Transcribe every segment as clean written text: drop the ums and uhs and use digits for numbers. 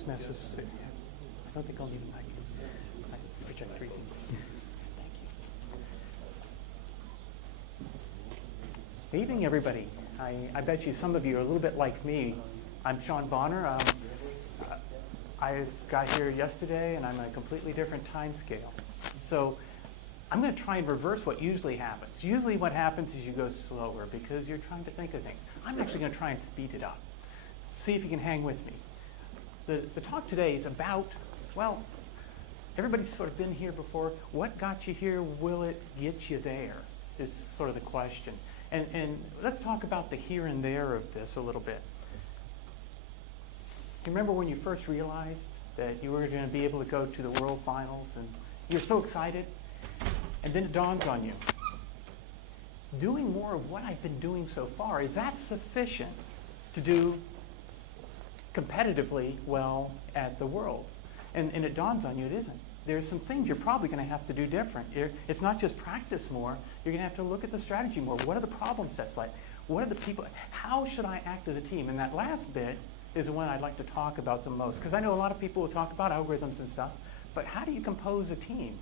it's necessary. I don't think I'll need a mic. I project freezing. Thank you. Good evening, everybody. I bet you some of you are a little bit like me. I'm Sean Bonner. I got here yesterday, and I'm on a completely different time scale. So I'm going to try and reverse what usually happens. Usually what happens is you go slower because you're trying to think of things. I'm actually going to try and speed it up. See if you can hang with me. The talk today is about, well, everybody's sort of been here before. What got you here? Will it get you there? Is sort of the question. And let's talk about the here and there of this a little bit. You remember when you first realized that you were going to be able to go to the World Finals and you're so excited? And then it dawns on you. Doing more of what I've been doing so far, is that sufficient to do competitively well at the Worlds? And it dawns on you it isn't. There's some things you're probably going to have to do different. It's not just practice more. You're going to have to look at the strategy more. What are the problem sets like? What are the people? How should I act as a team? And that last bit is the one I'd like to talk about the most. Because I know a lot of people will talk about algorithms and stuff. But how do you compose a team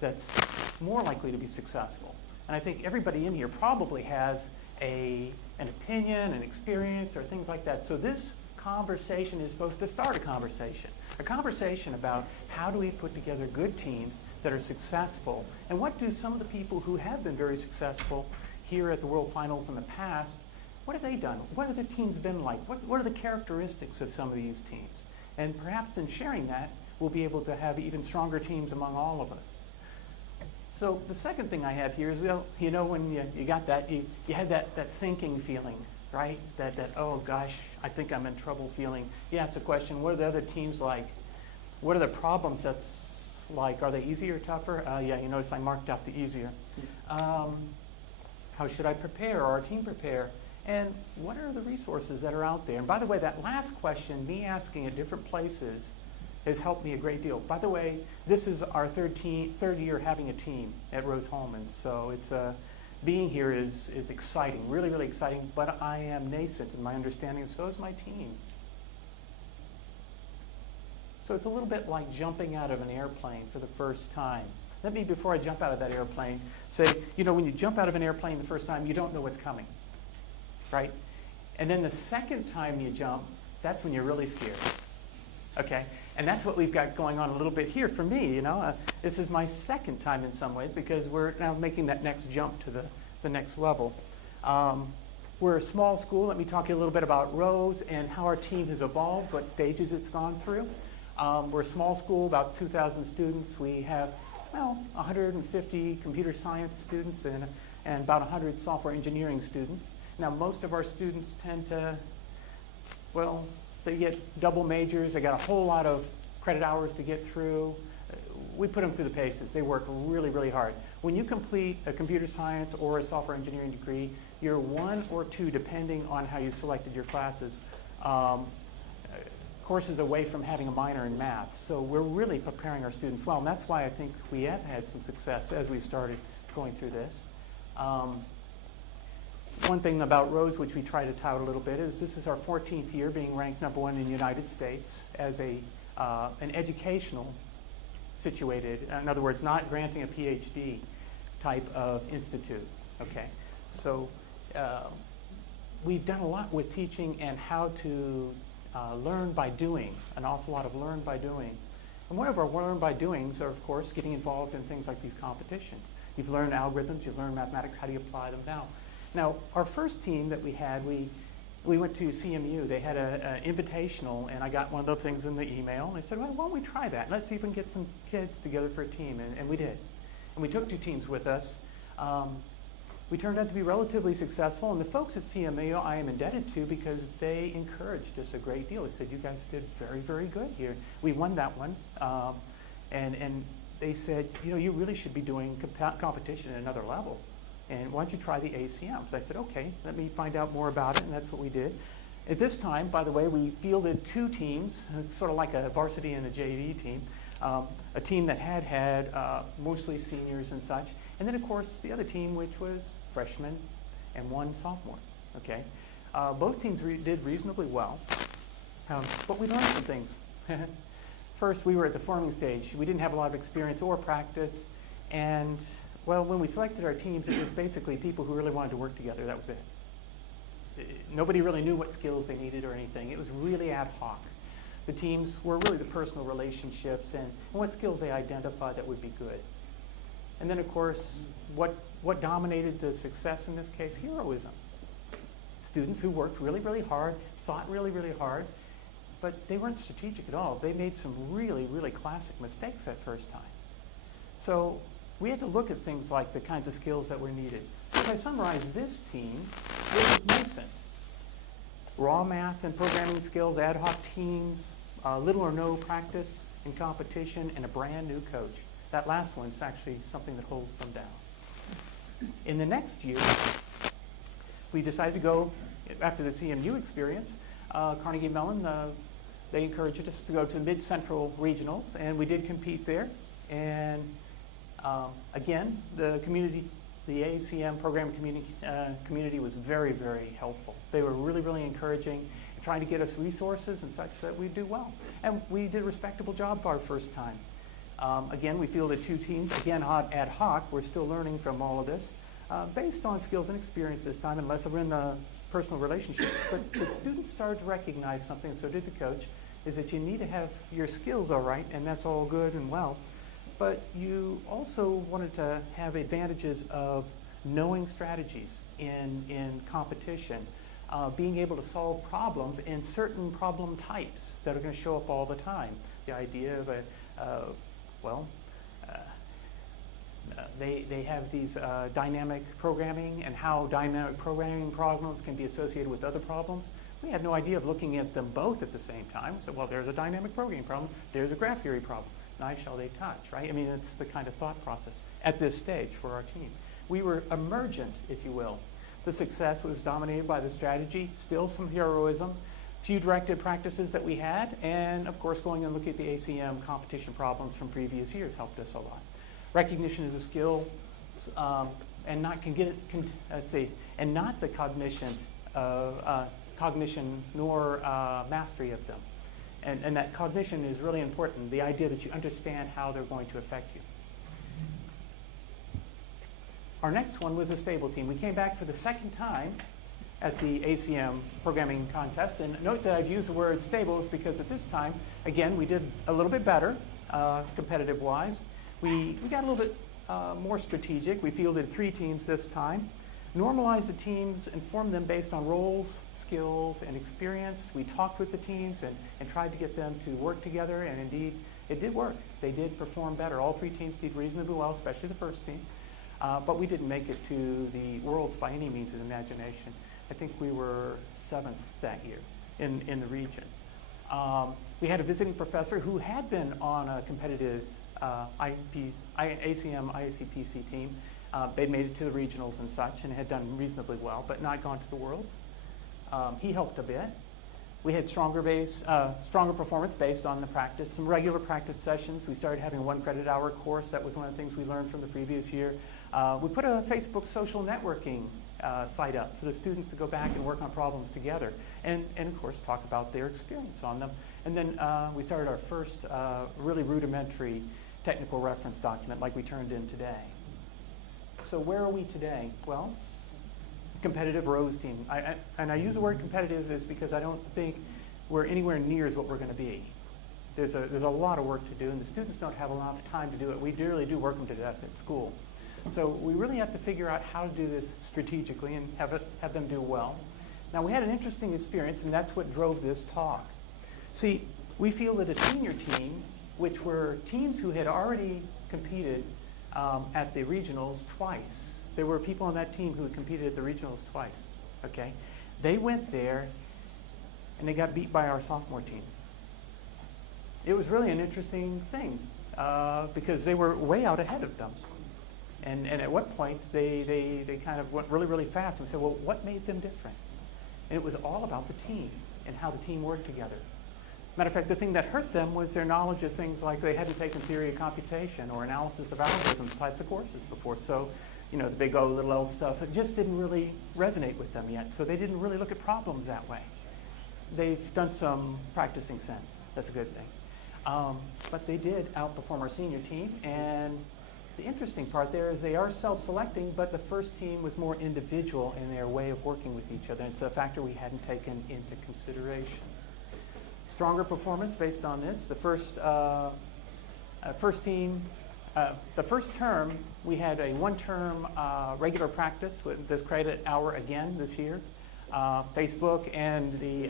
that's more likely to be successful? And I think everybody in here probably has an opinion, an experience, or things like that. So this conversation is supposed to start a conversation about how do we put together good teams that are successful, and what do some of the people who have been very successful here at the World Finals in the past, what have they done? What have the teams been like? What are the characteristics of some of these teams? And perhaps in sharing that, we'll be able to have even stronger teams among all of us. So the second thing I have here is, well, you know, when you got that, you had that sinking feeling, right? That oh gosh, I think I'm in trouble feeling. You ask the question, what are the other teams like? What are the problem sets like? Are they easier or tougher? Yeah, you notice I marked out the easier. How should I prepare, or our team prepare? And what are the resources that are out there? And by the way, that last question, me asking at different places, has helped me a great deal. By the way, this is our third year having a team at Rose-Hulman. So it's being here is exciting, really, really exciting, but I am nascent in my understanding, and so is my team. So it's a little bit like jumping out of an airplane for the first time. Let me, before I jump out of that airplane, say, you know, when you jump out of an airplane the first time, you don't know what's coming, right? And then the second time you jump, that's when you're really scared, okay? And that's what we've got going on a little bit here for me, you know. This is my second time in some ways because we're now making that next jump to the next level. We're a small school. Let me talk to you a little bit about Rose and how our team has evolved, what stages it's gone through. We're a small school, about 2,000 students. We have, well, 150 computer science students and about 100 software engineering students. Now, most of our students tend to, well, they get double majors. They got a whole lot of credit hours to get through. We put them through the paces. They work really, really hard. When you complete a computer science or a software engineering degree, you're 1 or 2, depending on how you selected your classes, courses away from having a minor in math. So we're really preparing our students well, and that's why I think we have had some success as we started going through this. One thing about Rose, which we try to tout a little bit, is this is our 14th year being ranked #1 in the United States as an educational situated, in other words, not granting a PhD type of institute, okay? So we've done a lot with teaching and how to learn by doing, an awful lot of learn by doing. And one of our learn by doings are, of course, getting involved in things like these competitions. You've learned algorithms, you've learned mathematics, how do you apply them now? Now, our first team that we had, we went to CMU. They had an invitational, and I got one of the things in the email. And they said, well, why don't we try that? Let's see if we can get some kids together for a team. And we did. And we took 2 teams with us. We turned out to be relatively successful. And the folks at CMU I am indebted to because they encouraged us a great deal. They said, you guys did very, very good here. We won that one. And they said, you know, you really should be doing competition at another level. And why don't you try the ACMs? I said, okay, let me find out more about it, and that's what we did. At this time, by the way, we fielded 2 teams, sort of like a varsity and a JV team, a team that had mostly seniors and such, and then, of course, the other team, which was freshmen and 1 sophomore, okay? Both teams did reasonably well, but we learned some things. First, we were at the forming stage. We didn't have a lot of experience or practice. And, well, when we selected our teams, it was basically people who really wanted to work together. That was it. Nobody really knew what skills they needed or anything. It was really ad hoc. The teams were really the personal relationships and what skills they identified that would be good. And then, of course, what dominated the success in this case? Heroism. Students who worked really, really hard, thought really, really hard, but they weren't strategic at all. They made some really, really classic mistakes that first time. So we had to look at things like the kinds of skills that were needed. So if I summarize this team, it was nascent. Raw math and programming skills, ad hoc teams, little or no practice and competition, and a brand new coach. That last one's actually something that holds them down. In the next year, we decided to go, after the CMU experience, Carnegie Mellon, they encouraged us to go to the Mid-Central Regionals, and we did compete there. And again, the community, the ACM program community was very, very helpful. They were really, really encouraging, trying to get us resources and such that we'd do well. And we did a respectable job our first time. Again, we fielded 2 teams, again, ad hoc. We're still learning from all of this, based on skills and experience this time, unless we're in the personal relationships. But the students started to recognize something, so did the coach, is that you need to have your skills all right, and that's all good and well. But you also wanted to have advantages of knowing strategies in competition, being able to solve problems in certain problem types that are going to show up all the time. The idea of they have these dynamic programming and how dynamic programming problems can be associated with other problems. We had no idea of looking at them both at the same time. So, well, there's a dynamic programming problem, there's a graph theory problem. Neither shall they touch, right? I mean, it's the kind of thought process at this stage for our team. We were emergent, if you will. The success was dominated by the strategy, still some heroism, few directed practices that we had, and of course going and looking at the ACM competition problems from previous years helped us a lot. Recognition of the skill, and not the cognition nor mastery of them. And that cognition is really important, the idea that you understand how they're going to affect you. Our next one was a stable team. We came back for the second time at the ACM programming contest. And note that I've used the word stables because at this time, again, we did a little bit better competitive-wise. We got a little bit more strategic. We fielded 3 teams this time. Normalized the teams and formed them based on roles, skills, and experience. We talked with the teams and tried to get them to work together, and indeed, it did work. They did perform better. All 3 teams did reasonably well, especially the first team. But we didn't make it to the Worlds by any means of the imagination. I think we were 7th that year in the region. We had a visiting professor who had been on a competitive ACM-ICPC team. They'd made it to the regionals and such and had done reasonably well, but not gone to the Worlds. He helped a bit. We had stronger performance based on the practice, some regular practice sessions. We started having a 1 credit hour course. That was one of the things we learned from the previous year. We put a Facebook social networking site up for the students to go back and work on problems together and of course talk about their experience on them. And then we started our first really rudimentary technical reference document like we turned in today. So where are we today? Well, competitive Rose team. And I use the word competitive is because I don't think we're anywhere near as what we're going to be. There's a lot of work to do, and the students don't have enough time to do it. We really do work them to death at school. So we really have to figure out how to do this strategically and have them do well. Now, we had an interesting experience, and that's what drove this talk. See, we feel that a senior team, which were teams who had already competed at the regionals twice. There were people on that team who had competed at the regionals twice, okay? They went there, and they got beat by our sophomore team. It was really an interesting thing because they were way out ahead of them. And at what point, they kind of went really, really fast and said, well, what made them different? And it was all about the team and how the team worked together. Matter of fact, the thing that hurt them was their knowledge of things like they hadn't taken theory of computation or analysis of algorithms types of courses before. So, you know, the big O, little L stuff, it just didn't really resonate with them yet. So they didn't really look at problems that way. They've done some practicing since. That's a good thing. But they did outperform our senior team, and the interesting part there is they are self-selecting, but the first team was more individual in their way of working with each other. It's a factor we hadn't taken into consideration. Stronger performance based on this. The first term, we had a one-term regular practice with this credit hour again this year. Facebook and the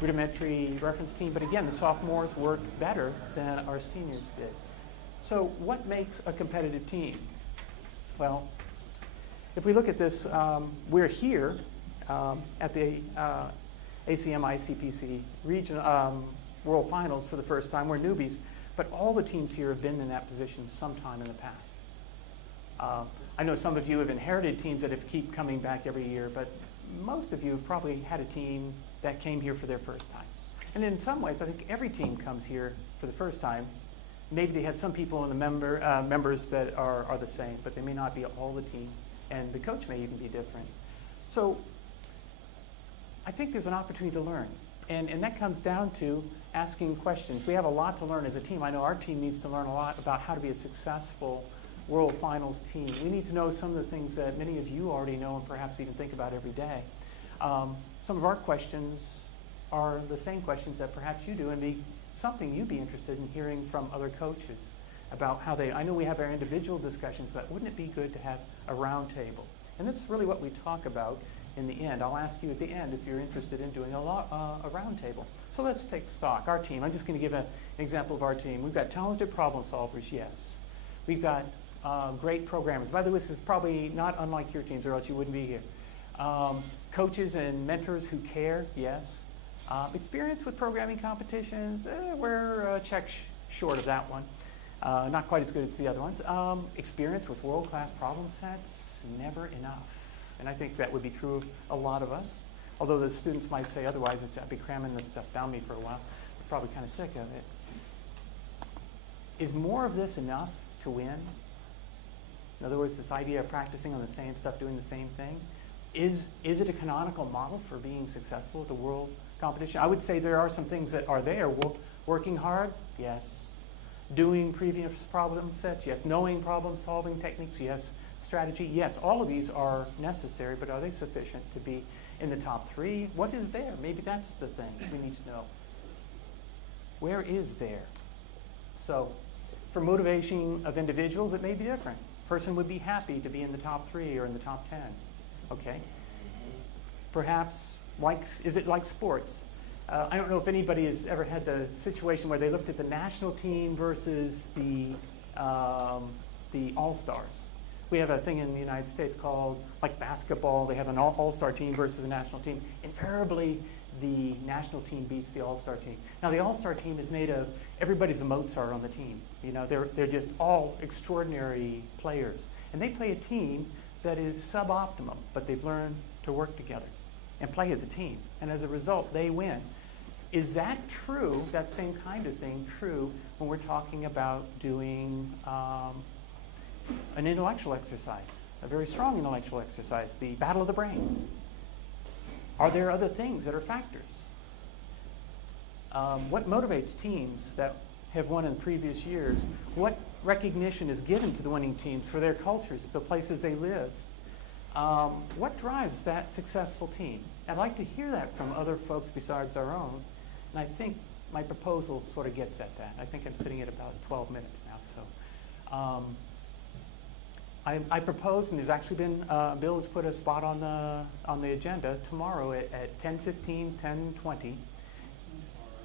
rudimentary reference team, but again, the sophomores worked better than our seniors did. So what makes a competitive team? Well, if we look at this, we're here at the ACM-ICPC World Finals for the first time. We're newbies, but all the teams here have been in that position sometime in the past. I know some of you have inherited teams that have keep coming back every year, but most of you have probably had a team that came here for their first time. And in some ways, I think every team comes here for the first time. Maybe they have some people in the members that are the same, but they may not be all the team, and the coach may even be different. So I think there's an opportunity to learn, and that comes down to asking questions. We have a lot to learn as a team. I know our team needs to learn a lot about how to be a successful World Finals team. We need to know some of the things that many of you already know and perhaps even think about every day. Some of our questions are the same questions that perhaps you do, and be something you'd be interested in hearing from other coaches about how they, I know we have our individual discussions, but wouldn't it be good to have a round table? And that's really what we talk about in the end. I'll ask you at the end if you're interested in doing a round table. So let's take stock. Our team, I'm just going to give an example of our team. We've got talented problem solvers, yes. We've got great programmers. By the way, this is probably not unlike your teams, or else you wouldn't be here. Coaches and mentors who care, yes. Experience with programming competitions, we're check short of that one. Not quite as good as the other ones. Experience with world-class problem sets, never enough. And I think that would be true of a lot of us. Although the students might say otherwise, I'd be cramming this stuff down me for a while. They're probably kind of sick of it. Is more of this enough to win? In other words, this idea of practicing on the same stuff, doing the same thing. Is it a canonical model for being successful at the world competition? I would say there are some things that are there. Working hard, yes. Doing previous problem sets, yes. Knowing problem-solving techniques, yes. Strategy, yes. All of these are necessary, but are they sufficient to be in the top three? What is there? Maybe that's the thing we need to know. Where is there? So, for motivation of individuals, it may be different. Person would be happy to be in the top 3 or in the top 10. Okay. Perhaps, is it like sports? I don't know if anybody has ever had the situation where they looked at the national team versus the all-stars. We have a thing in the United States called, like basketball, they have an all-star team versus a national team. Invariably, the national team beats the all-star team. Now, the all-star team is made of, everybody's a Mozart on the team. You know, they're just all extraordinary players. And they play a team that is suboptimal, but they've learned to work together and play as a team. And as a result, they win. Is that true, that same kind of thing, true when we're talking about doing an intellectual exercise, a very strong intellectual exercise, the battle of the brains? Are there other things that are factors? What motivates teams that have won in previous years? What recognition is given to the winning teams for their cultures, the places they live? What drives that successful team? I'd like to hear that from other folks besides our own, and I think my proposal sort of gets at that. I think I'm sitting at about 12 minutes now, so I propose, and there's actually been, Bill has put a spot on the agenda tomorrow at 10:15, 10:20.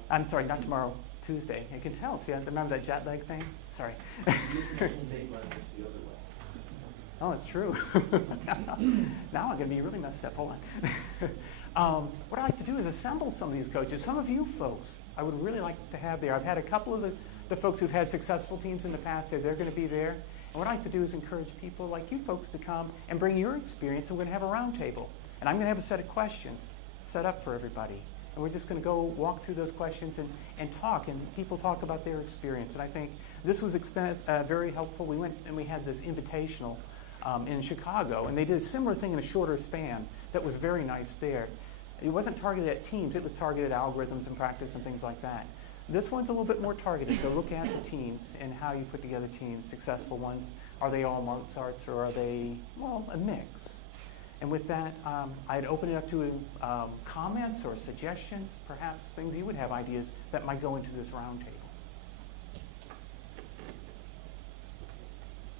I'm sorry, not tomorrow, Tuesday. I can tell. See, I remember that jet lag thing? Sorry. Oh, it's true. Now I'm going to be really messed up. Hold on. What I'd like to do is assemble some of these coaches. Some of you folks I would really like to have there. I've had a couple of the folks who've had successful teams in the past say they're going to be there. And what I'd like to do is encourage people like you folks to come and bring your experience. And we're going to have a round table. And I'm going to have a set of questions set up for everybody. And we're just going to go walk through those questions and talk. And people talk about their experience. And I think this was very helpful. We went and we had this invitational in Chicago. And they did a similar thing in a shorter span that was very nice there. It wasn't targeted at teams. It was targeted at algorithms and practice and things like that. This one's a little bit more targeted. They'll look at the teams and how you put together teams, successful ones. Are they all Mozarts or are they, well, a mix? And with that, I'd open it up to comments or suggestions, perhaps things you would have ideas that might go into this roundtable.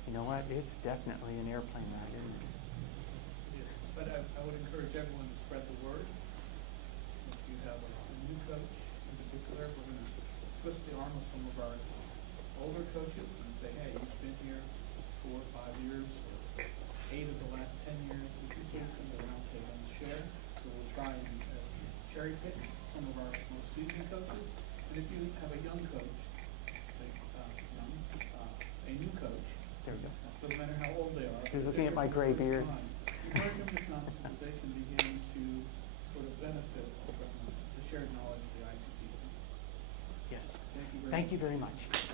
You know what? It's definitely an airplane ride, isn't it? Yes, but I would encourage everyone to spread the word. If you have a new coach in particular, we're going to twist the arm of some of our older coaches and say, hey, you've been here 4 or 5 years, or 8 of the last 10 years. Would you please come to the roundtable and share? So we'll try and cherry pick some of our most seasoned coaches. And if you have a young coach, a new coach, There we go. doesn't matter how old they are. He's looking at my gray beard. Encourage them to come so that they can begin to sort of benefit from the shared knowledge of the ICPC. Yes. Thank you very much. Thank you very much.